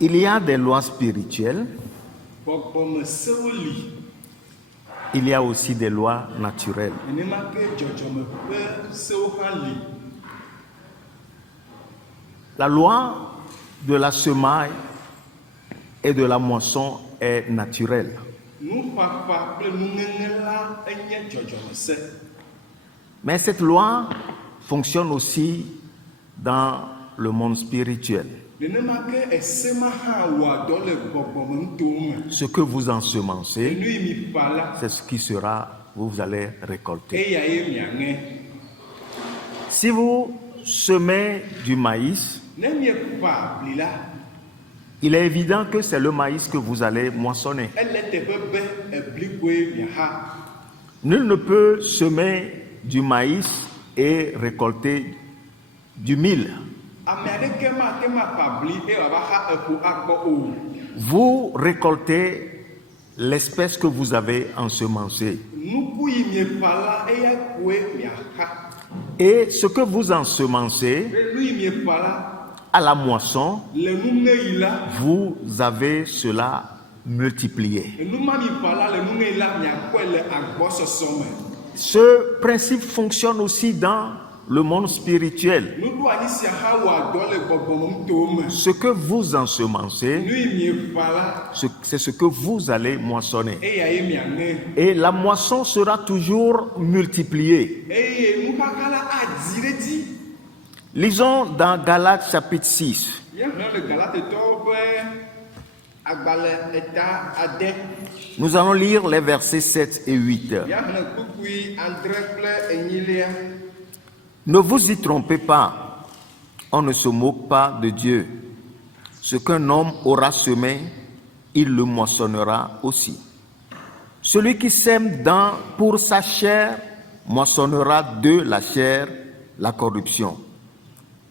Il y a des lois spirituelles. Il y a aussi des lois naturelles. La loi de la semaille et de la moisson est naturelle. Mais cette loi fonctionne aussi dans le monde spirituel. Ce que vous ensemencez, c'est ce qui sera, vous allez récolter. Si vous semez du maïs, il est évident que c'est le maïs que vous allez moissonner. Nul ne peut semer du maïs et récolter du mil. Vous récoltez l'espèce que vous avez ensemencée. Et ce que vous ensemencez, à la moisson, vous avez cela multiplié. Ce principe fonctionne aussi dans le monde spirituel. Ce que vous ensemencez, c'est ce que vous allez moissonner. Et la moisson sera toujours multipliée. Lisons dans Galates chapitre 6. Nous allons lire les versets 7 et 8. Ne vous y trompez pas, on ne se moque pas de Dieu. Ce qu'un homme aura semé, il le moissonnera aussi. Celui qui sème pour sa chair moissonnera de la chair la corruption.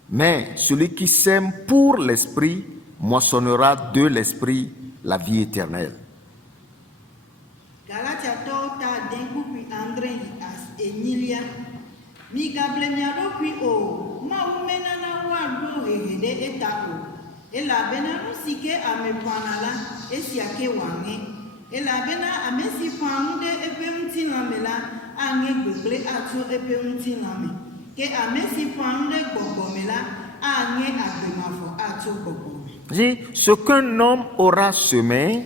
Mais celui qui sème pour l'esprit moissonnera de l'esprit la vie éternelle. Ce qu'un homme aura semé,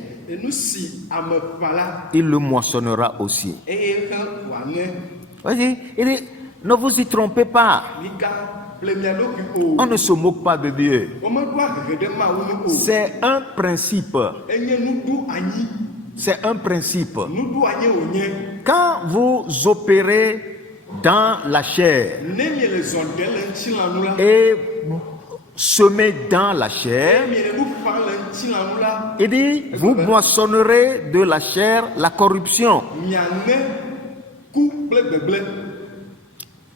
il le moissonnera aussi. Ne vous y trompez pas. On ne se moque pas de Dieu. C'est un principe. C'est un principe. Quand vous opérez dans la chair et semez dans la chair, il dit, vous moissonnerez de la chair la corruption.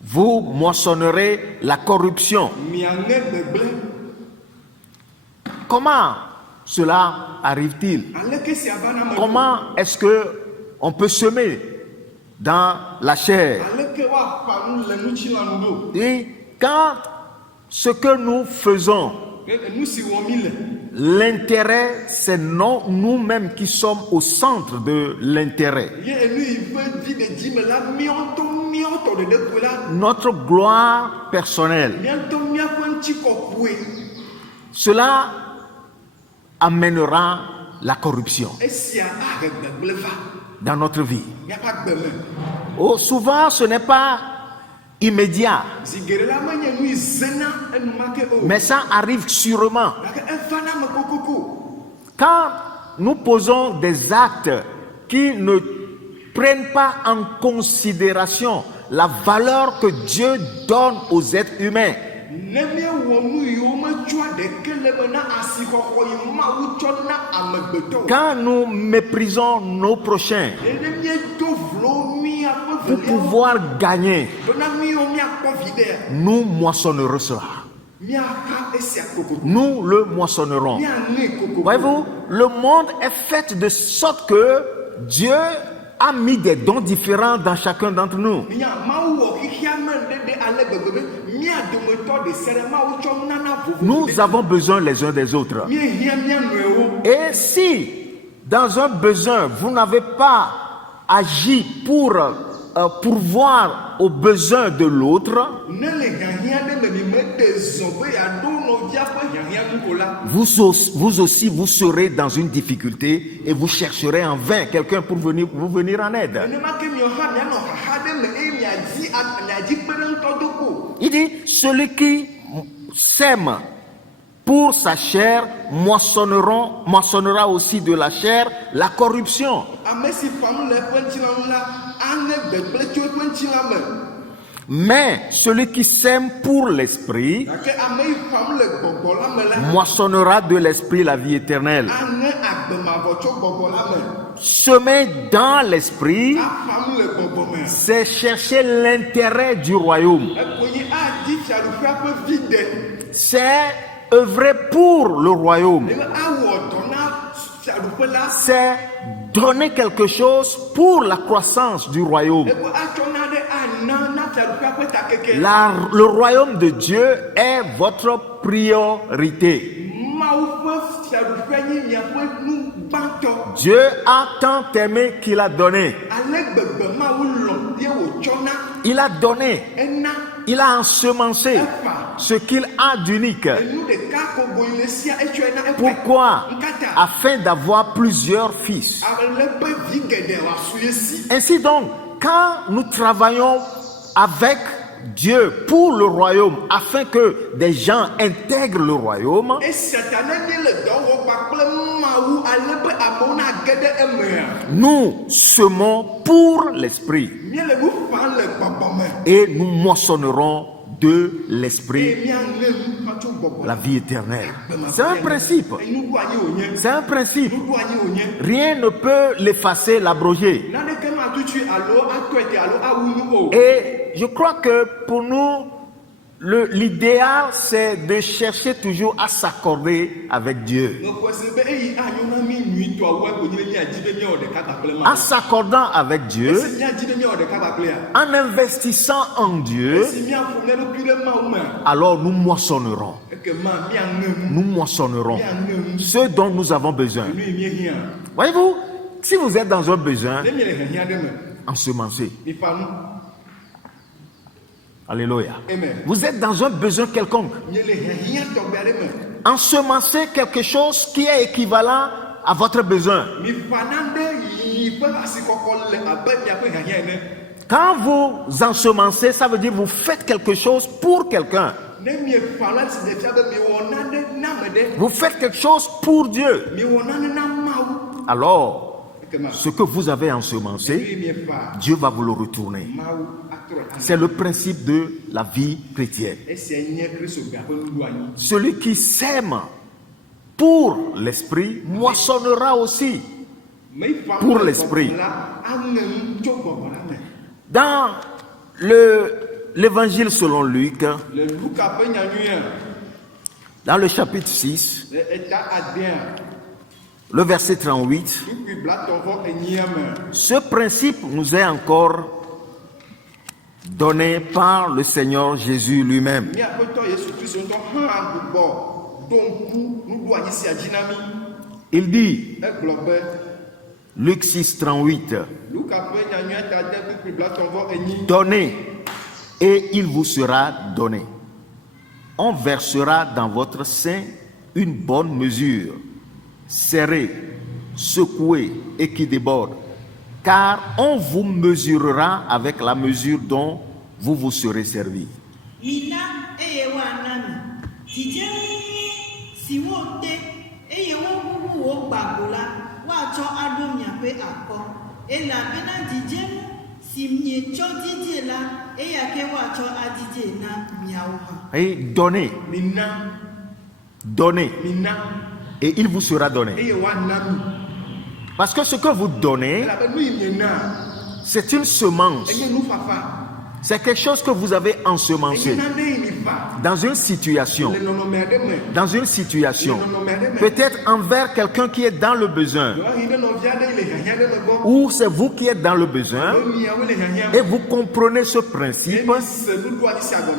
Vous moissonnerez la corruption. Comment cela arrive-t-il? Comment est-ce que on peut semer dans la chair? Et quand ce que nous faisons, l'intérêt, c'est non nous-mêmes qui sommes au centre de l'intérêt. Notre gloire personnelle. Cela amènera la corruption dans notre vie. Oh, souvent, ce n'est pas immédiat, mais ça arrive sûrement. Quand nous posons des actes qui ne prennent pas en considération la valeur que Dieu donne aux êtres humains, quand nous méprisons nos prochains pour pouvoir gagner, nous moissonnerons cela. Nous le moissonnerons. Voyez-vous, le monde est fait de sorte que Dieu a mis des dons différents dans chacun d'entre nous. Nous avons besoin les uns des autres. Et si, dans un besoin, vous n'avez pas agi pour pourvoir aux besoins de l'autre, vous aussi, vous serez dans une difficulté et vous chercherez en vain quelqu'un pour vous venir en aide. Il dit, celui qui sème pour sa chair moissonnera aussi de la chair la corruption. Mais celui qui sème pour l'esprit moissonnera de l'esprit la vie éternelle. Semer dans l'esprit, c'est chercher l'intérêt du royaume. C'est œuvrer pour le royaume. C'est donner quelque chose pour la croissance du royaume. Le royaume de Dieu est votre priorité. Dieu a tant aimé qu'il a donné. Il a donné. Il a ensemencé ce qu'il a d'unique. Pourquoi? Afin d'avoir plusieurs fils. Ainsi donc, quand nous travaillons avec Dieu pour le royaume, afin que des gens intègrent le royaume, nous semons pour l'esprit et nous moissonnerons de l'esprit la vie éternelle. C'est un principe. C'est un principe. Rien ne peut l'effacer, l'abroger. Et je crois que pour nous, l'idéal, c'est de chercher toujours à s'accorder avec Dieu. En s'accordant avec Dieu, en investissant en Dieu, alors nous moissonnerons. Nous moissonnerons ce dont nous avons besoin. Voyez-vous, si vous êtes dans un besoin, ensemencez. Alléluia. Vous êtes dans un besoin quelconque. Ensemencez quelque chose qui est équivalent à votre besoin. Quand vous ensemencez, ça veut dire que vous faites quelque chose pour quelqu'un. Vous faites quelque chose pour Dieu. Alors, ce que vous avez ensemencé, Dieu va vous le retourner. C'est le principe de la vie chrétienne. Celui qui sème pour l'esprit moissonnera aussi pour l'esprit. Dans l'évangile selon Luc, dans le chapitre 6, le verset 38, ce principe nous est encore donné par le Seigneur Jésus lui-même. Il dit, Luc 6, 38, donnez et il vous sera donné. On versera dans votre sein une bonne mesure, serrée, secouée et qui déborde. Car on vous mesurera avec la mesure dont vous vous serez servi. Et donnez, donnez, et il vous sera donné. Parce que ce que vous donnez, c'est une semence. C'est quelque chose que vous avez ensemencé. dans une situation, peut-être envers quelqu'un qui est dans le besoin, ou c'est vous qui êtes dans le besoin, et vous comprenez ce principe,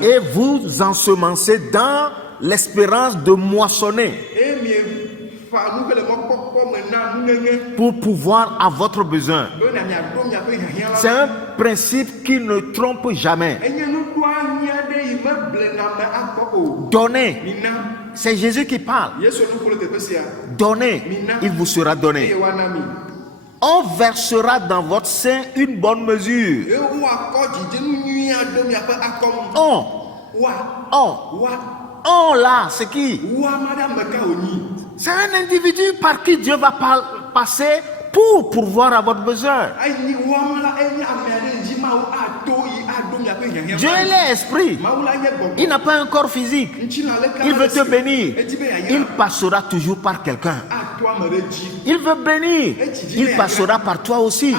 et vous ensemencez dans l'espérance de moissonner pour pouvoir à votre besoin. C'est un principe qui ne trompe jamais. Donnez. C'est Jésus qui parle. Donnez, il vous sera donné. On versera dans votre sein une bonne mesure. On là, c'est qui? C'est un individu par qui Dieu va passer pour pourvoir à votre besoin. Dieu est l'esprit. Il n'a pas un corps physique. Il veut te bénir. Il passera toujours par quelqu'un. Il veut bénir. Il passera par toi aussi.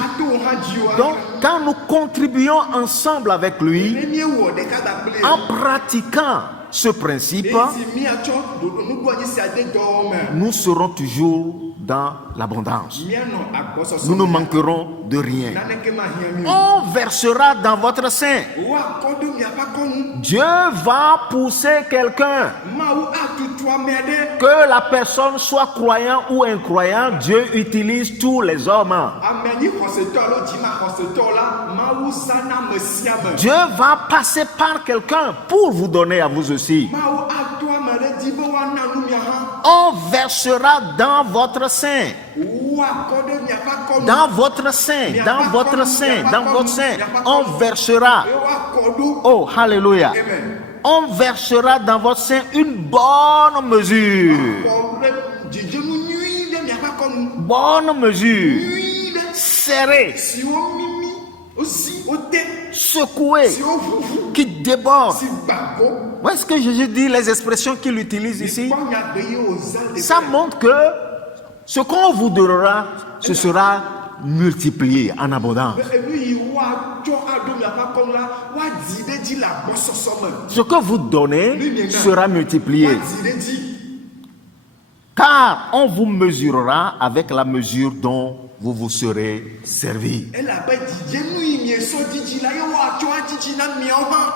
Donc, quand nous contribuons ensemble avec lui, en pratiquant ce principe, nous serons toujours dans l'abondance. Nous ne manquerons de rien. On versera dans votre sein. Dieu va pousser quelqu'un. Que la personne soit croyant ou incroyant, Dieu utilise tous les hommes. Dieu va passer par quelqu'un pour vous donner à vous aussi. On versera dans votre sein. Dans votre sein, dans votre sein, dans votre sein, on versera. Oh, alléluia. On versera dans votre sein une bonne mesure. Bonne mesure. Serrée. Secouée. Qui déborde. Où est-ce que Jésus dit les expressions qu'il utilise ici? Ça montre que ce qu'on vous donnera, ce sera multiplié en abondance. Ce que vous donnez sera multiplié. Car on vous mesurera avec la mesure dont vous vous serez servi.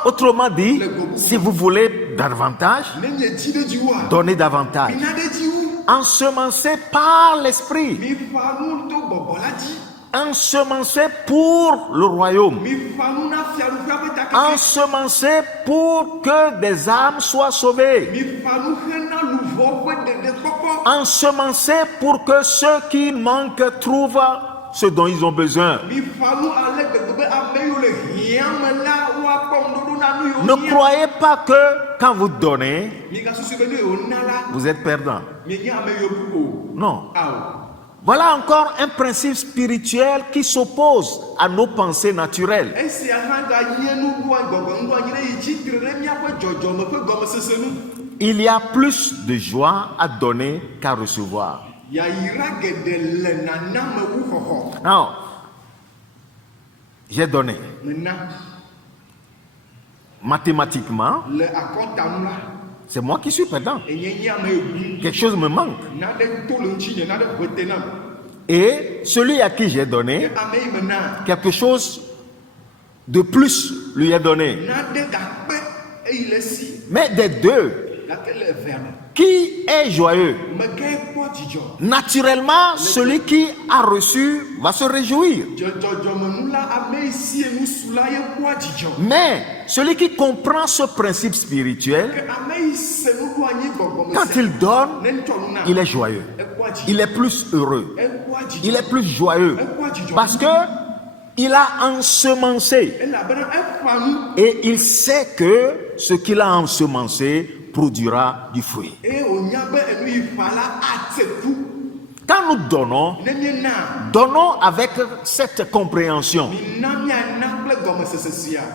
Autrement dit, si vous voulez davantage, donnez davantage. Ensemencez par l'esprit. Ensemencez pour le royaume. Ensemencez pour que des âmes soient sauvées. Ensemencez pour que ceux qui manquent trouvent ce dont ils ont besoin. Ne croyez pas que quand vous donnez, vous êtes perdant. Non. Voilà encore un principe spirituel qui s'oppose à nos pensées naturelles. Il y a plus de joie à donner qu'à recevoir. Non. J'ai donné. Mathématiquement, c'est moi qui suis perdant. Quelque chose me manque. Et celui à qui j'ai donné, quelque chose de plus lui est donné. Mais des deux, qui est joyeux? Naturellement, celui qui a reçu va se réjouir. Mais celui qui comprend ce principe spirituel, quand il donne, il est joyeux. Il est plus heureux. Il est plus joyeux. Parce que il a ensemencé. Et il sait que ce qu'il a ensemencé produira du fruit. Quand nous donnons, donnons avec cette compréhension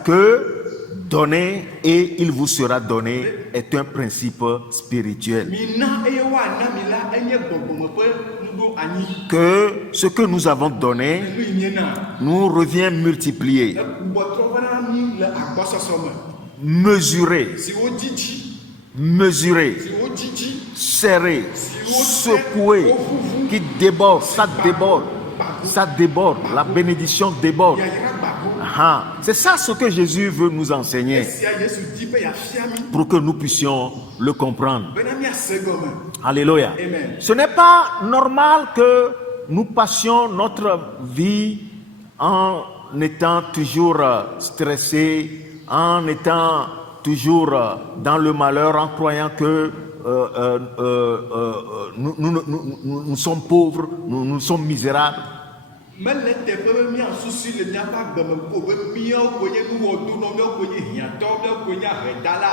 que donner et il vous sera donné est un principe spirituel. Que ce que nous avons donné nous revient multiplié. mesurer, si wodidi, mesurer, si wodidi, serrer, secouer, qui déborde, ça déborde, la bénédiction déborde. yayira gbagbo. Ah, c'est ça ce que Jésus veut nous enseigner Esia Yesu di be yafia mi, pour que nous puissions le comprendre. bena miase gɔme. Alléluia. Amen. Ce n'est pas normal que nous passions notre vie en étant toujours stressés, en étant toujours dans le malheur, en croyant que nous sommes pauvres, nous sommes misérables. Mele teƒe be miasusu le miaƒe agbeme ko be míawo koe nye nuwɔdonɔ, míawo koe nye hiãtɔwo, míawo koe nye ahedala.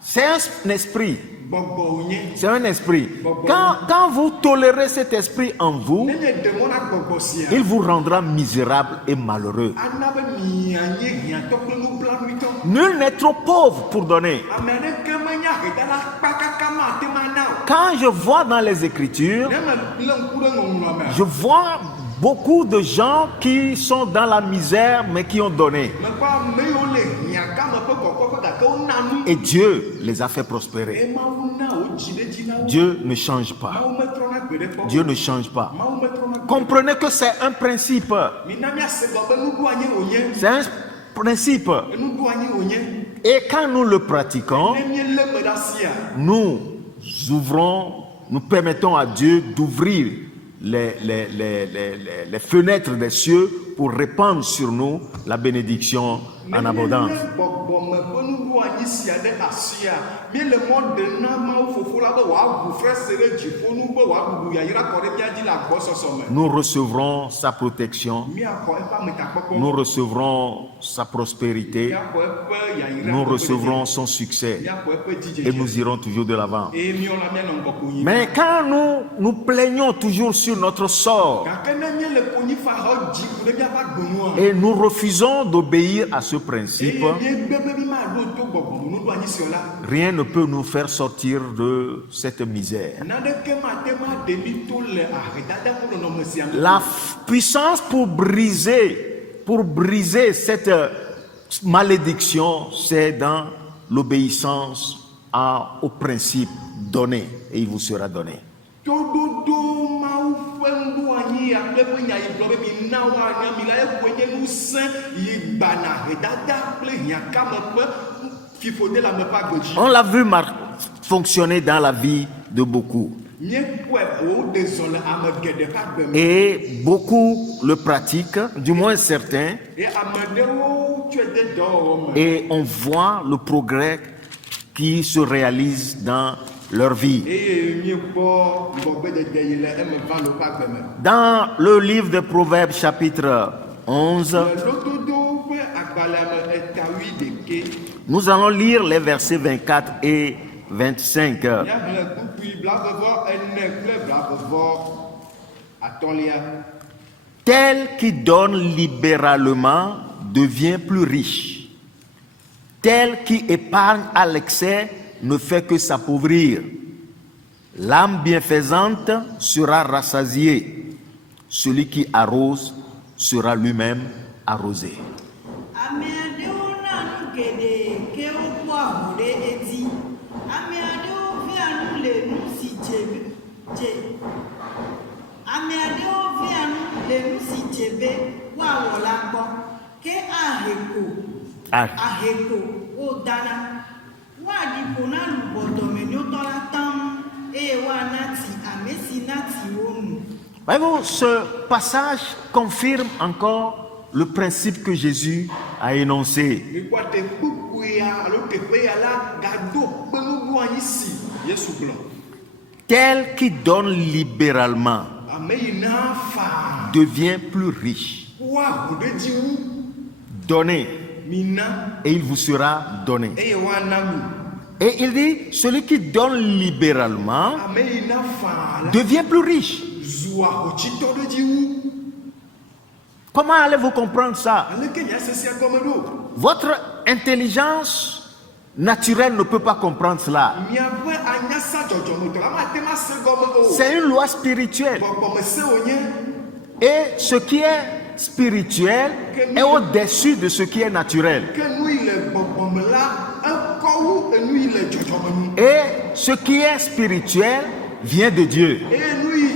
C'est un esprit. Gbɔgbɔ wònye. C'est un esprit. Quand vous tolérez cet esprit en vous, Nenye demɔ na gbɔgbɔ sia, il vous rendra misérable et malheureux. ana be mianye hiãtɔ kple nublanuitɔ. Nul n'est trop pauvre pour donner. Ame aɖeke menye ahedala kpakaka mate ma na o. Quand je vois dans les Écritures, Ne me lé ŋku ɖe ŋɔŋlɔ me. je vois beaucoup de gens qui sont dans la misère mais qui ont donné. Mekpɔ ame yiwo le hiãgame ƒe kɔkɔƒe gake wona nu. Et Dieu les a fait prospérer. Eye Mawu na wo dzi ɖe dzi na wo. Dieu ne change pas. Mawu metrɔna gbe ɖe kpɔ. Dieu ne change pas. Mawu metrɔna gbe. Comprenez que c'est un principe. Mina miase gbɔ be nuɖoanyi wònye. C'est un principe. Nuɖoanyi wònye. Et quand nous le pratiquons, Ne míelé me ɖe asia, nous ouvrons, nous permettons à Dieu d'ouvrir les fenêtres des cieux pour répandre sur nous la bénédiction en abondance. ne gbɔgbɔme ƒe nuɖoanyi sia ɖe asia, míele mɔ ɖe na Mawu Fofo la be wòaʋu frese ɖe dziƒonu be wòaɖuɖu yayra kɔ ɖe mía dzi le agbɔsɔsɔ me. Nous recevrons sa protection, Míaxɔ eƒe ametakpɔkpɔ. nous recevrons sa prospérité, Míaxɔ eƒe yayra. nous recevrons son succès Míaxɔ eƒe et dzidzedze. nous irons toujours de l'avant. Eye míawo la míanɔ ŋgɔ konyi. Mais quand nous plaignons toujours sur notre sort Gake ne míele konyi fa xɔ dzi ku ɖe míaƒe agbonua. et nous refusons d'obéir à ce principe, Eye míegbe be mímaɖo to gbɔgbɔme nuɖoanyi sia la, rien ne peut nous faire sortir de cette misère. naneke mate ma ɖe mí to le ahedada ƒe nɔnɔme sia me. La puissance pour briser cette malédiction, c'est dans l'obéissance au principe donné et il vous sera donné. Toɖoɖo Mawu ƒe nuɖoanyi ya kple ƒe nya yi gblɔ be mina woanya mi la ekoe nye ŋusẽ yi gbana ahedada kple hiãkame ƒe fiƒode le ame ƒe agbe dzi. On l'a vu fonctionner dans la vie de beaucoup. Míekpɔe woɖe zɔ le ame geɖe ƒe agbe me. Et beaucoup le pratiquent, du moins certains, Eye ame ɖewo tsɔe de dɔwɔwɔ me. et on voit le progrès qui se réalise dans leur vie. Eye míekpɔ gbɔgbedede yi le eme va le woƒe agbe me. Dans le livre de Proverbes chapitre 11, Le lododo ƒe agbalẽ me etawui ɖeke. nous allons lire les versets 24 et 25. Míaxlẽ kpukpui blaevevɔ ene kple blaevevɔ atɔ̃lia. Tel qui donne libéralement devient plus riche. Tel qui épargne à l'excès ne fait que s'appauvrir. L'âme bienfaisante sera rassasiée. Celui qui arrose sera lui-même arrosé. Ame aɖewo na nu geɖe ke wokpɔ ahũ ɖe edzi. Ame aɖewo via nu le nu si dze. Ame aɖewo via nu le nu si dze be woawɔ la gbɔ. Ke ahe ko wodana. Woaɖi ƒo na lubɔdɔmenyotɔ la tam eye woana ti ame si na ti wo nu. Voyez-vous, ce passage confirme encore le principe que Jésus a énoncé. Mikpɔ te kpukpui ya alo teƒe ya la gado kpe nuɖoanyi si Yesu gblɔ. Tel qui donne libéralement Ame yi na fa devient plus riche. woaʋu ɖe dzi wu. Donnez Mina et il vous sera donné. eye woana mi. Et il dit, celui qui donne libéralement Ame yi na fa la devient plus riche. zu ahotsitɔ ɖe dzi wu. Comment allez-vous comprendre ça? Aleke miase sia gɔme ɖo? Votre intelligence naturelle ne peut pas comprendre cela. Miaƒe anyasa dzɔdzɔmetɔ la mate ma se gɔme o. C'est une loi spirituelle. Gbɔgbɔme se wònye. Et ce qui est spirituel est au-dessus de ce qui est naturel. Ke nu yi le gbɔgbɔme la Mawu enu le dzɔdzɔme nu. Et ce qui est spirituel vient de Dieu. Enu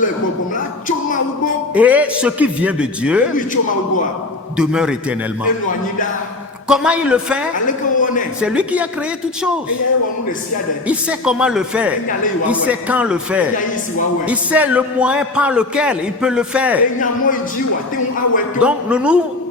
le gbɔgbɔm la tso Mawu gbɔ. Et ce qui vient de Dieu Enu tso Mawu gbɔa. demeure éternellement. Enɔ anyi ɖaa. Comment il le fait? Aleke wɔnɛ? C'est lui qui a créé toutes choses. Eya wɔ nu ɖe sia ɖe. Il sait comment le faire. Il sait quand le faire. Eya yi si woawɔe. Il sait le moyen par lequel il peut le faire. Enya mɔ yi dzi wòate ŋu awɔe to. Donc ne nous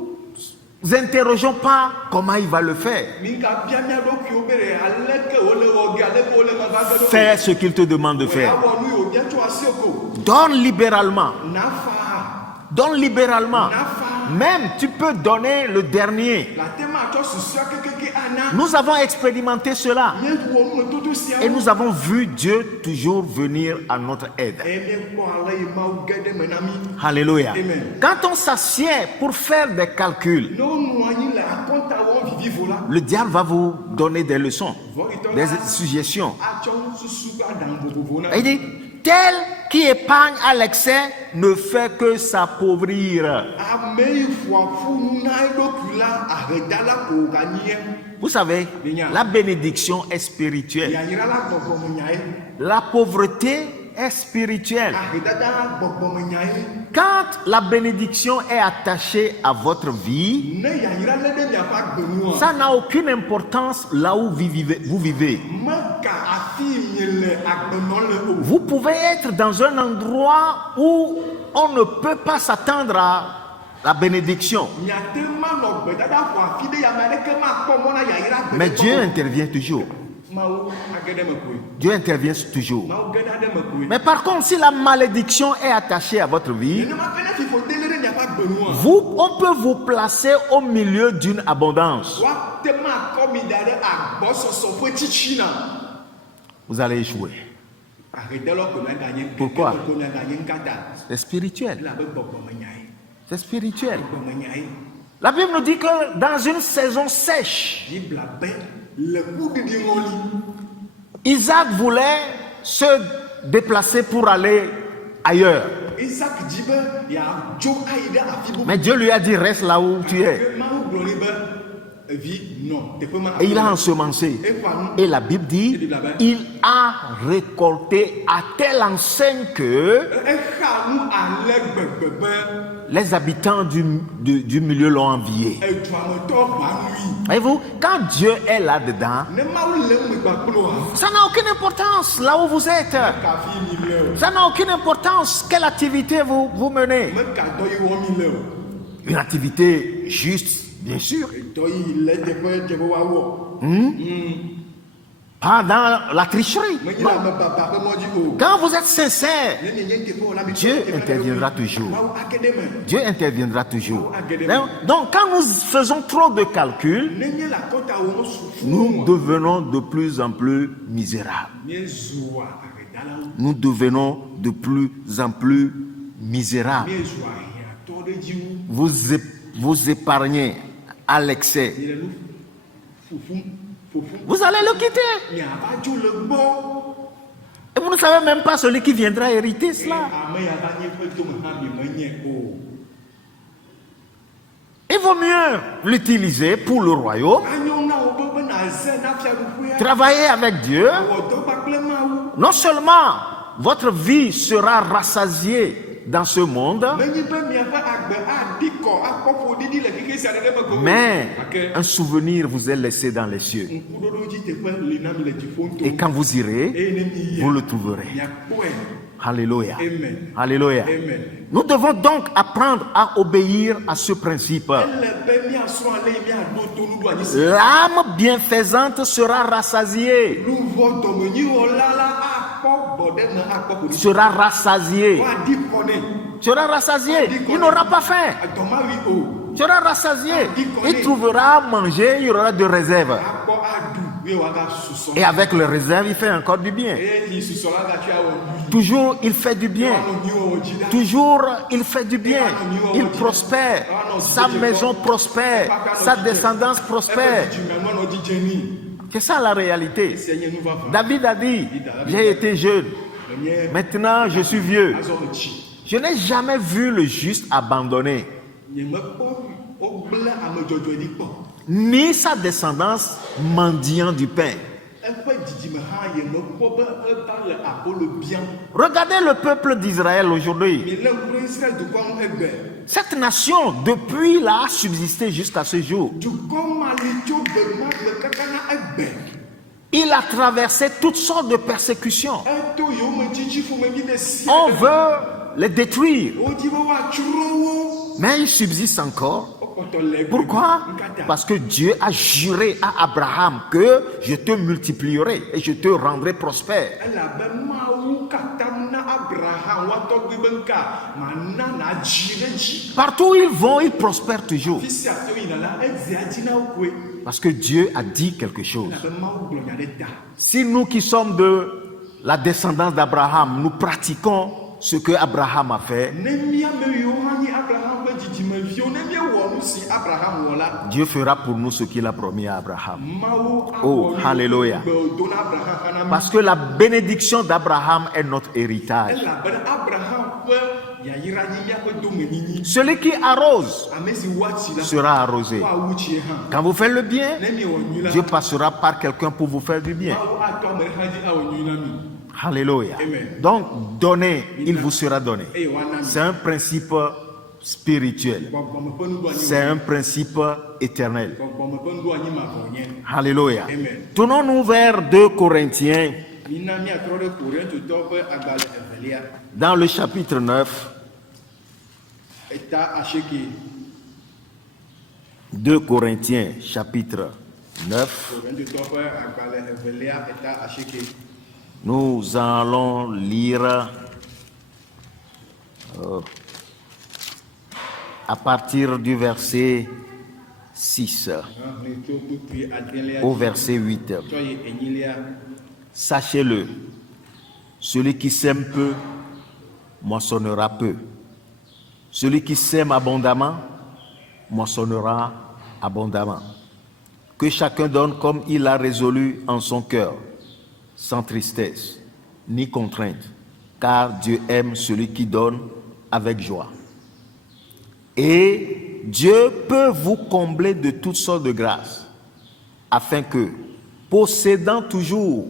interrogeons pas comment il va le faire. Minka bia mia ɖokuiwo be ɖe aleke wòle wɔ ge, aleke wòle me va ge ɖo. Fais ce qu'il te demande de faire. Awɔ nu yi wòbia tso asi ko. Donne libéralement. Nafa. Donne libéralement. Nafa. Même tu peux donner le dernier. La tema tsɔ susua kekeke ana. Nous avons expérimenté cela. Mie wɔ nu toto sia. Et nous avons vu Dieu toujours venir à notre aide. Eme kpɔ ale yi Mawu ge ɖe me na mi. Alléluia. Amen. Quand on s'assied pour faire des calculs, Ne wonɔ anyi le akɔnta wɔm vivivo la. le diable va vous donner des leçons, Vɔritɔ des la suggestions. atsɔ susu aɖaŋu vovovo na. Il dit, tel qui épargne à l'excès ne fait que s'appauvrir. Ame yi ƒoa ƒu na eɖokui la ahedala ko ganyiɛ. Vous savez, la bénédiction est spirituelle. Yayra la gbɔgbɔme nyae. La pauvreté est spirituelle. Ahedada gbɔgbɔme nyae. Quand la bénédiction est attachée à votre vie, Ne yayra lé ɖe miaƒe agbenua. ça n'a aucune importance là où vous vivez. Meka afi miele agbenɔ le o. Vous pouvez être dans un endroit où on ne peut pas s'attendre à la bénédiction. Miate ma nɔ gbedada ƒo afi ɖe yame aɖeke makpɔ mɔ na yayra gbe. Mais Dieu intervient toujours. Mawu age ɖe me koe. Dieu intervient toujours. Mawu ge ɖa ɖe me koe. Mais par contre, si la malédiction est attachée à votre vie, Nenema ƒe ne fifo délé ɖe miaƒe agbenua. on peut vous placer au milieu d'une abondance. Woate ma kɔ mi da ɖe agbɔsɔsɔ ƒe tsitsina. Vous allez échouer. Ahedala ko na ganye. Pourquoi? Ko na ganye nkata. C'est spirituel. La be gbɔgbɔme nyae. C'est spirituel. Gbɔgbɔme nyae. La Bible nous dit que dans une saison sèche, Bibla be le kuɖiɖi ŋɔli. Isaac voulait se déplacer pour aller ailleurs. Isaac dit be yeadzo ayi ɖe afi bubu. Mais Dieu lui a dit, reste là où tu es. Ke Mawu gblɔ nɛ be evi nɔ teƒe ma. Et il a ensemencé. Et la Bible dit, il a récolté à telle enseigne que Exa nu ale gbegbe be les habitants du milieu l'ont envié. eduametɔ ʋa nui. Voyez-vous, quand Dieu est là-dedans, Ne Mawu le ŋmegba kplo ha. ça n'a aucune importance là où vous êtes. Kafi mi le o. Ça n'a aucune importance quelle activité vous menez. Meka dɔ yi wɔ mi le o. Une activité juste, bien sûr. Dɔ yi le teƒe dze be woawɔ. Pas dans la tricherie. Menyi le Non. ame baba ƒe mɔdzi o. Quand vous êtes sincère, Ne mienye teƒe o la mi Dieu teƒe ɖe interviendra mi. toujours. Mawu ake ɖe me. Dieu interviendra toujours. Donc, quand nous faisons trop de calculs, Nenye le akɔta wo mesu fu nous o. devenons de plus en plus misérables. Miezua ahedalawo. Nous devenons de plus en plus misérables. Miezua hiãtɔ ɖe dziwu. Vous épargnez à l'excès. Mi le nu fufum fufum. Vous allez le quitter. Miava dzo le gbɔ. Et vous ne savez même pas celui qui viendra hériter cela. Ame ya va nye ƒe tome hã mi menye o. Il vaut mieux l'utiliser pour le royaume, Anyo na wo be na ze na fiaɖuƒea. travailler avec Dieu. Awɔ dɔ kpakple Mawu. Non seulement votre vie sera rassasiée dans ce monde, Menyi be miaƒe agbe aɖi kɔ akpɔ ƒoɖiɖi le keke sia ɖe me ko. mais Gake un souvenir vous est laissé dans les cieux. ŋkuɖoɖo dzi teƒe li na mi le dziƒo Et ŋuto. quand vous irez, Eye ne mi yi vous le trouverez. miakpɔe. Alléluia. Amen. Alléluia. Amen. Nous devons donc apprendre à obéir à ce principe. Ele be miasrɔ̃ ale yi miaɖo to nuɖoanyi si. L'âme bienfaisante sera rassasiée. Luvɔ dɔmenyiwɔla la akpɔ gbɔ ɖe me akpɔ ƒoɖi. Sera rassasiée. Woaɖi kɔ nɛ. Sera rassasié. Il n'aura pas faim. Dɔmawi o. Sera rassasié. Il trouvera à manger, il y aura de réserves. Akpɔ aɖu ye wòaga susɔ. Et avec les réserves, il fait encore du bien. Eye yi susɔ la gatsi awɔ nyui. Toujours, il fait du bien. Anɔ nyuiwɔwɔ dzi ɖa. Toujours, il fait du bien. Il prospère. Sa maison prospère. Sa descendance prospère. Eƒe dzidzime anɔ dzidze nɛ. C'est ça la réalité. Esia nye nu vava. David a dit, j'ai été jeune. Menye Maintenant, je suis vieux. azɔ me tsi. Je n'ai jamais vu le juste abandonné, Nye mekpɔ wogblẽ ame dzɔdzɔe ɖi kpɔ. ni sa descendance mendiant du pain. eƒe dzidzime hã yemekpɔ be eva le abolo biam. Regardez le peuple d'Israël aujourd'hui. Milé ŋku ɖe Israël dukɔ ŋu egbe. Cette nation, depuis là, a subsisté jusqu'à ce jour. Dukɔ ma li tso gbe ma gbe kaka na egbe. Il a traversé toutes sortes de persécutions. Eto yome tsitsi ƒomevi ɖe sia. On veut les détruire, Wodi be woatsro wo. mais ils subsistent encore. Wokpɔtɔ le egbe. Pourquoi? Nkata. Parce que Dieu a juré à Abraham que je te multiplierai et je te rendrai prospère. Elabe Mawu katam na Abraham woatɔgbi be nka mana nadzi ɖe dzi. Partout où ils vont, ils prospèrent toujours. Fi sia to yina la edzia dzi na wo koe. Parce que Dieu a dit quelque chose. Elabe Mawu gblɔ nya ɖe ta. Si nous qui sommes de la descendance d'Abraham, nous pratiquons ce que Abraham a fait, Ne míame yiwo hã nye Abraham ƒe dzidzimeviwo, ne míewɔ nu si Abraham wɔ la, Dieu fera pour nous ce qu'il a promis à Abraham. Mawu Oh, awɔ nu hallelujah. gbe do na Abraham hã na mi. Parce que la bénédiction d'Abraham est notre héritage. Elabena Abraham ƒe yayra nyi míaƒe domenyinyi. Celui qui arrose Ame si wɔa tsi la, sera arrosé. woawu tsie hã. Quand vous faites le bien, Ne miewɔ nyui la, Dieu passera par quelqu'un pour vous faire du bien. Mawu atɔ ame ɖe hã dzi awɔ nyui na mi. Alléluia. Amen. Donc, donnez, il vous sera donné. Eye woana mi. C'est un principe spirituel. Gbɔgbɔme ƒe nuɖoanyi. C'est un principe éternel. Gbɔgbɔme ƒe nuɖoanyi mavɔ nye. Alléluia. Amen. Tournons-nous vers 2 Corinthiens, Mina míatrɔ ɖe Korintotɔwo ƒe agbalẽ evelia. dans le chapitre 9. Eta asieke. 2 Corinthiens, chapitre 9. Korintotɔwo ƒe agbalẽ evelia eta asieke. Nous allons lire à partir du verset 6 Hlẽ tso kpukpui adelia au verset 8. tsɔ yi enyilia. Sachez-le, celui qui sème peu moissonnera peu. Celui qui sème abondamment moissonnera abondamment. Que chacun donne comme il a résolu en son cœur, sans tristesse ni contrainte, car Dieu aime celui qui donne avec joie. Et Dieu peut vous combler de toutes sortes de grâces, afin que, possédant toujours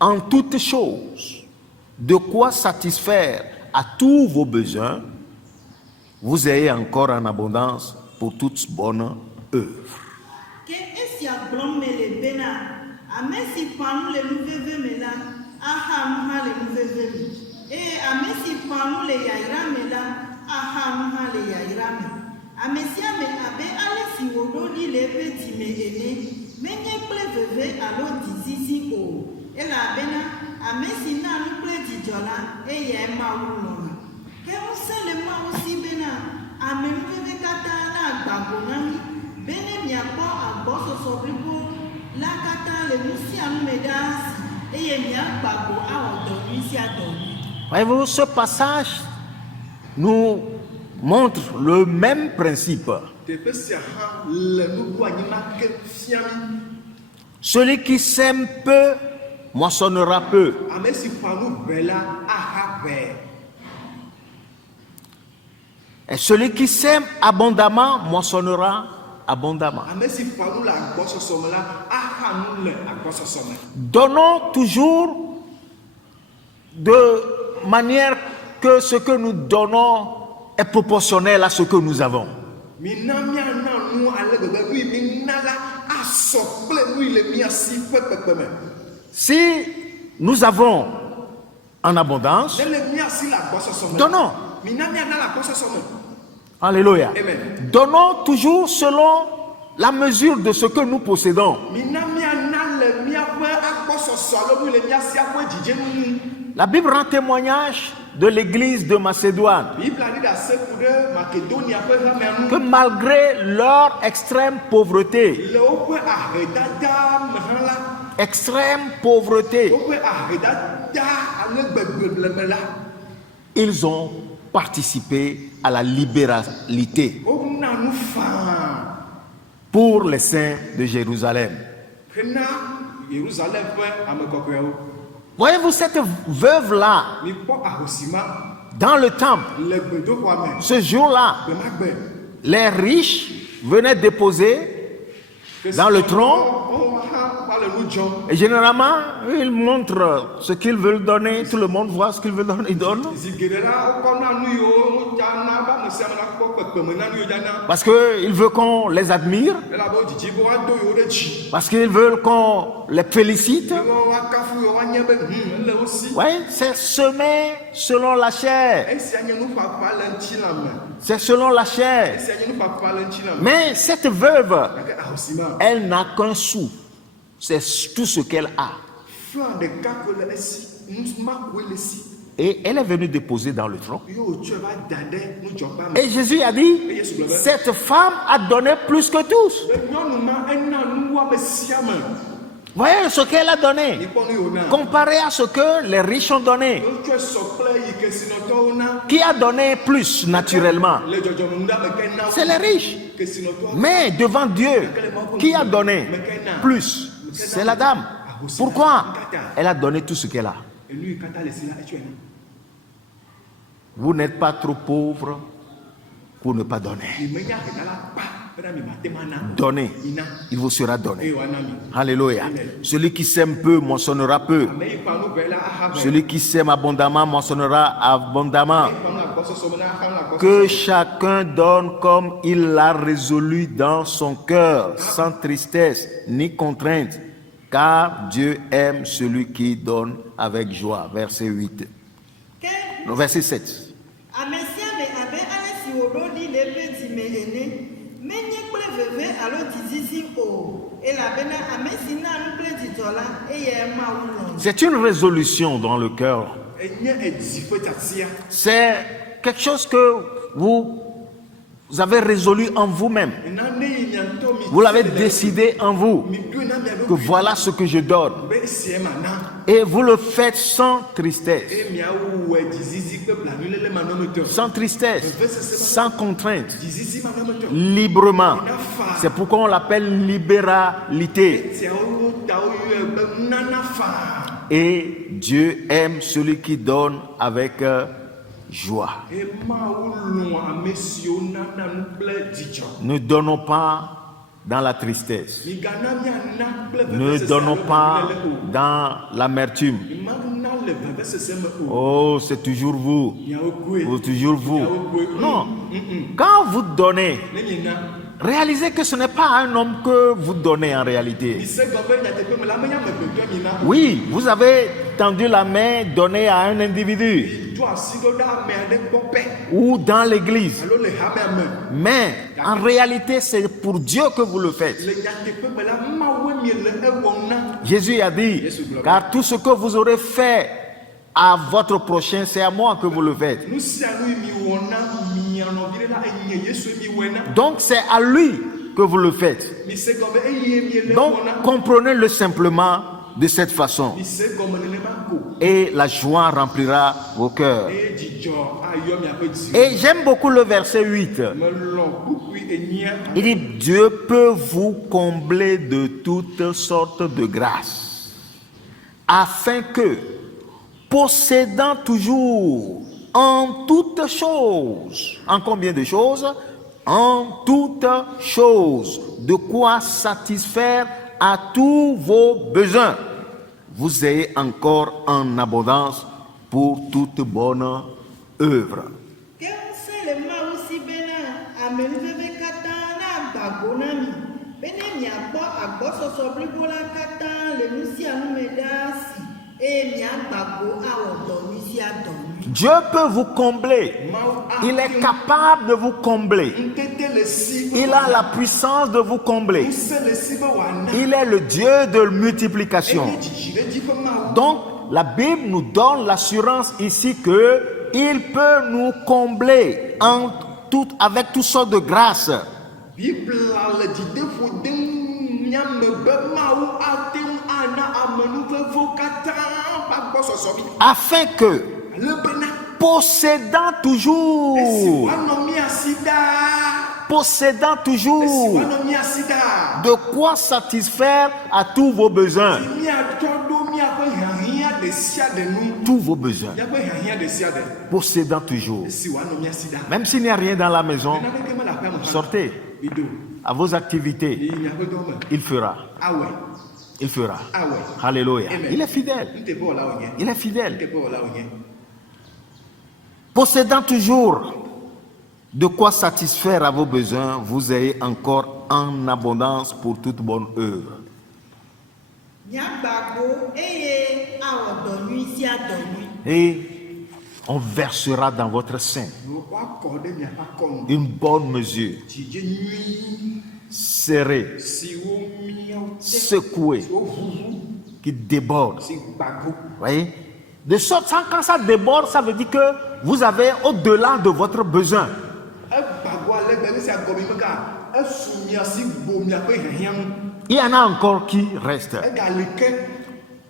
en toutes choses de quoi satisfaire à tous vos besoins, vous ayez encore en abondance pour toute bonne œuvre. Ke esia gblɔm mele bena ame si ƒã nu le nuveve me la axa nu hã le nuveve me eye ame si ƒã nu le yayra me la axa nu hã le yayra me. Ame sia ame abe ale si wòɖo ɖi le eƒe dzime ene, menye kple veve alo dizizi o, elabena ame si na nu kple dzidzɔ la eyae Mawu lɔ̃na. Ke ŋusẽ le Mawu si bena ame nuveve katã na agbago na mí bene miakpɔ agbɔsɔsɔ blibo la katã le nu sia nu me ɖaa si eye miagbago awɔ dɔ nyui sia dɔ nyui. Voyez-vous, ce passage nous montre le même principe. Teƒe sia hã le nuɖoanyi ma ke fia mi. Celui qui sème peu moissonnera peu. Ame si ƒã nu ʋɛ la axa ʋɛ. Et celui qui sème abondamment moissonnera abondamment. Ame si ƒã nu le agbɔsɔsɔ me la axa nu le agbɔsɔsɔ me. Donnons toujours de manière que ce que nous donnons est proportionnel à ce que nous avons. Mina miana nu ale gbegbe nu yi mi na la asɔ kple nu yi le mia si ƒe kpekpeme. Si nous avons en abondance, Ne le mia si le agbɔsɔsɔ me. donnons. Mina miana le agbɔsɔsɔ me. Alléluia. Amen. Donnons toujours selon la mesure de ce que nous possédons. Mina miana le miaƒe agbɔsɔsɔ alo nu yi le mia si ƒe dzidzenu. La Bible rend témoignage de l'église de Macédoine Bibla ɖi ɖe ase ku ɖe Makedonia ƒe hamea que nu. malgré leur extrême pauvreté, Le woƒe ahedada me hã la, extrême pauvreté, woƒe ahedada ale gbegbe me la, ils ont participé à la libéralité wona nu faa pour les saints de Jérusalem. hena Yerusalem ƒe ame kɔkɔewo. Voyez-vous cette veuve-là, Mikpɔ ahosima dans le temple, le gbedoxɔa me. ce jour-là, Gbe ma gbe. les riches venaient déposer dans le tronc. Et généralement, ils montrent ce qu'ils veulent donner. Tout le monde voit ce qu'ils veulent donner. Ils donnent. Parce qu'ils veulent qu'on les admire. Parce qu'ils veulent qu'on les félicite. Oui, c'est semé selon la chair. C'est selon la chair. Mais cette veuve, elle n'a qu'un sou. C'est tout ce qu'elle a. Et elle est venue déposer dans le tronc. Et Jésus a dit, cette femme a donné plus que tous. Voyez ce qu'elle a donné, comparé à ce que les riches ont donné. Qui a donné plus naturellement? C'est les riches. Mais devant Dieu, qui a donné plus? C'est la dame. Pourquoi? Elle a donné tout ce qu'elle a. Vous n'êtes pas trop pauvre pour ne pas donner. Donnez, il vous sera donné. Alléluia. Celui qui sème peu moissonnera peu. Celui qui sème abondamment moissonnera abondamment. Que chacun donne comme il l'a résolu dans son cœur, sans tristesse ni contrainte, car Dieu aime celui qui donne avec joie. Verset 8. Non, verset 7. C'est une résolution dans le cœur. C'est quelque chose que vous avez résolu en vous-même. Vous l'avez décidé en vous. Que voilà ce que je donne. Et vous le faites sans tristesse. Sans tristesse. Sans contrainte. Librement. C'est pourquoi on l'appelle libéralité. Et Dieu aime celui qui donne avec joie. Ne donnons pas dans la tristesse. Ne donnons pas dans l'amertume. Oh, c'est toujours vous. Oh, toujours vous. Non. Quand vous donnez, réalisez que ce n'est pas à un homme que vous donnez en réalité. Oui, vous avez tendu la main donnée à un individu ou dans l'église. Mais en réalité, c'est pour Dieu que vous le faites. Jésus a dit, car tout ce que vous aurez fait à votre prochain, c'est à moi que vous le faites. Donc c'est à lui que vous le faites. Donc comprenez-le simplement de cette façon. Et la joie remplira vos cœurs. Et j'aime beaucoup le verset 8. Il dit, Dieu peut vous combler de toutes sortes de grâces, afin que, possédant toujours en toutes choses, en combien de choses? En toutes choses, de quoi satisfaire à tous vos besoins, vous ayez encore en abondance pour toute bonne œuvre. Dieu peut vous combler. Il est capable de vous combler. Il a la puissance de vous combler. Il est le Dieu de multiplication. Donc, la Bible nous donne l'assurance ici que il peut nous combler avec toutes sortes de grâces. Afin que, possédant toujours de quoi satisfaire à tous vos besoins. Tous vos besoins. Possédant toujours. Même s'il n'y a rien dans la maison, sortez. à vos activités, le miaƒe dɔ me il fera. awɔe Il fera. awɔe. Alléluia. Amen. Il est fidèle. Nte bɔ la wònye. Il est fidèle. Nte bɔ la wònye. Possédant toujours de quoi satisfaire à vos besoins, vous ayez encore en abondance pour toute bonne œuvre. Nyagbago eye awɔ dɔ nyui sia dɔ nyui. Et on versera dans votre sein Woakɔ ɖe miaƒe akɔnu. une bonne mesure, Dzidze nyui serrée, siwo miawo te, secouée, siwo ʋuʋu, qui déborde. si gbago. Voyez? De sorte que quand ça déborde, ça veut dire que vous avez au-delà de votre besoin. Egbago ale gbegbe sia gɔme me ka esu mia si gbo miaƒe hiahiã ŋu. Il y en a encore qui restent. Egali ke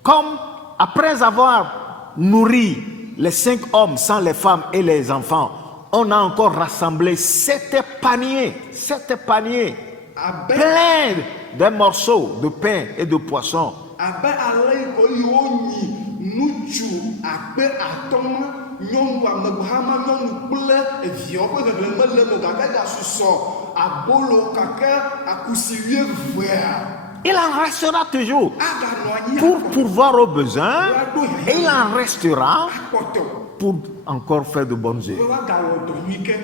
Comme après avoir nourri les 5 hommes sans les femmes et les enfants, on a encore rassemblé 7 paniers abe pleins de morceaux de pain et de poisson. abe ale yiwo nyi nutsu akpe atɔ̃ ma, nyɔnu amegbahama nyɔnu kple viawo ƒe xexlẽme le mo gake gasusɔ abolo gake akusi 12. Il en restera toujours Aganɔ anyi pour pourvoir aux besoins et il en restera akpɔtɔ pour encore faire de bonnes be œuvres. woagawɔ dɔ nyui ke.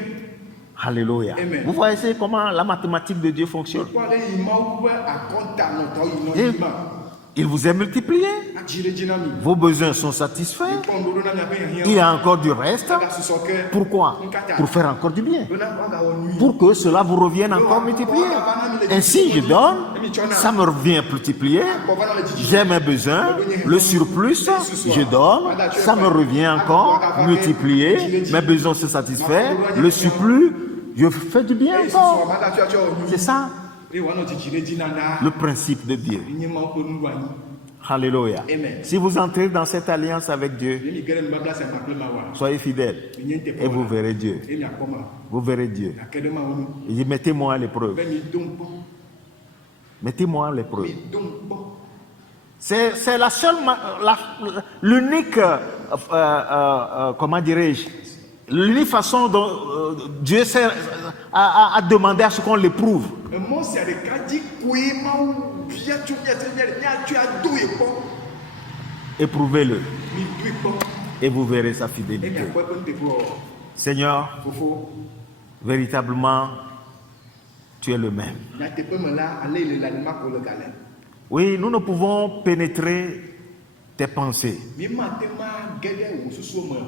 Alléluia. Amen. Vous voyez comment la mathématique de Dieu fonctionne. Kpɔ ɖe yi Mawu ƒe akɔnta nɔtɔ yi nɔ Et yi ma. il vous est multiplié. Adzi ɖe dzi na mi. Vos besoins sont satisfaits. Kpɔ ŋɖoɖo na miaƒe hiahiã. Il y a encore du reste. Egasusɔ ke. Pourquoi? Nkata. Pour faire encore du bien. Bena woagawɔ nyui. Pour que cela vous revienne encore multiplié. Ainsi, je donne, ça me revient multiplié. Kpɔ va na le dzidzi. J'ai mes besoins, le surplus, je donne, ça me revient encore multiplié. Mes besoins se satisfaits, le surplus, je fais du bien Esusɔ encore. mada tsia tsɔ nyui. C'est ça Eye woanɔ dzidzi ɖe dzi na ɖaa. le principe de Dieu. Nye Mawu ƒe nuɖoanyi. Alléluia. Amen. Si vous entrez dans cette alliance avec Dieu, Ye mi ge ɖe nubabla sia kpakple Mawua. soyez fidèles Mi nye nte et vous verrez Dieu. Ye miakpɔ ma. Vous verrez Dieu. Gake ɖe Mawu nu. Il dit, mettez-moi à l'épreuve. Be mi dom kpɔ. Mettez-moi à l'épreuve. Mi dom kpɔ. C'est la seule, l'unique, comment dirais-je, l'unique façon dont Dieu a demandé à ce qu'on l'éprouve. Emɔ sia ɖeka dzi koe Mawu bia tso miatsɔe ado ye kpɔ. Éprouvez-le Mi doe kpɔ. et vous verrez sa Eye fidélité. miakpɔ eƒe nuteƒewɔwɔ. Seigneur, Fofo, véritablement, tu es le même. nyateƒe me la, ale yi le la nenema ko le gale. Oui, nous ne pouvons pénétrer tes pensées. Mi mate ma ge ɖe wò susuwo me.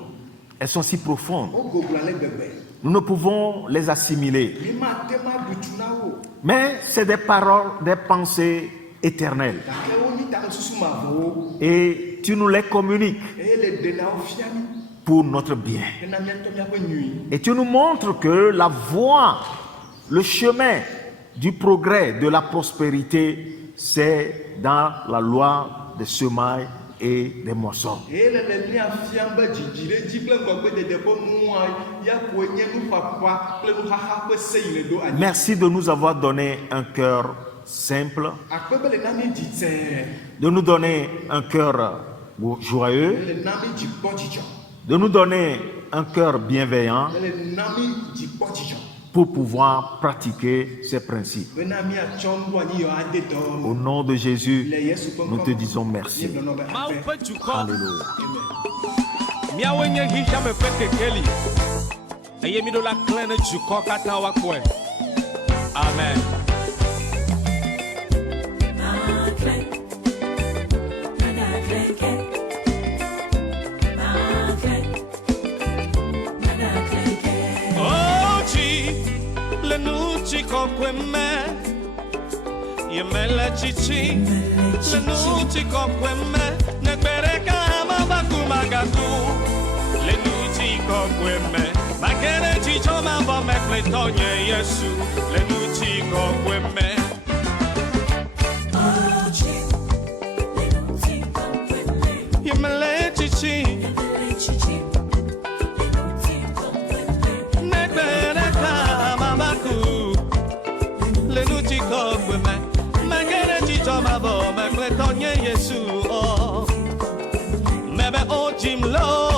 Elles sont si profondes. Wo goglo ale gbegbe. Nous ne pouvons les assimiler. Mi mate ma ɖu tsu na wo. Mais c'est des paroles, des pensées éternelles. Gake wo nyi tame susu mavɔwo. Et tu nous les communiques Eye le ɖena wo fia mi. pour notre bien. Hena miatɔ miaƒe nyui. Et tu nous montres que la voie, le chemin du progrès, de la prospérité, c'est dans la loi des semailles et des moissons. Eye le mia fiam be dzidzi ɖe dzi kple ŋgɔgbedede ƒe nua ya koe nye nuƒaƒa kple nuxaxa ƒe se yi le ɖo anyi. Merci de nous avoir donné un cœur simple, Akpe be le na mi dzi tsɛɛ. de nous donner un cœur joyeux, Le na mi dzi kpɔ dzidzɔ. de nous donner un cœur bienveillant Le na mi dzi kpɔ dzidzɔ. pour pouvoir pratiquer ces principes. Bena miatsɔ nuɖoanyi yawo ade dɔ. Au nom de Jésus, Le Yesu ƒe nous te ŋkɔ. disons merci. Míegblɔ be Mawu aƒe. ƒe dukɔ, Alléluia. Amen. míawoe nye xixiame ƒe kekeli eye mi ɖo la klẽ ne dukɔ katã woakpɔe. Amen. Oh, tsi le nu tsi kɔkɔe me, ye mele tsitsi le nu tsi kɔkɔe me, negbe ɖeka ma va ku magaku le nu tsi kɔkɔe me, make ɖe dzidzɔ ma vɔ me kple tɔnye Yesu le nu tsi kɔkɔe me. Ye mele tsitsi negbe ɖeka ma va ku le nu tsi kɔkɔe me, make ɖe dzidzɔ ma vɔ me kple tɔnye Yesu. Oh, mebe o dzim lo.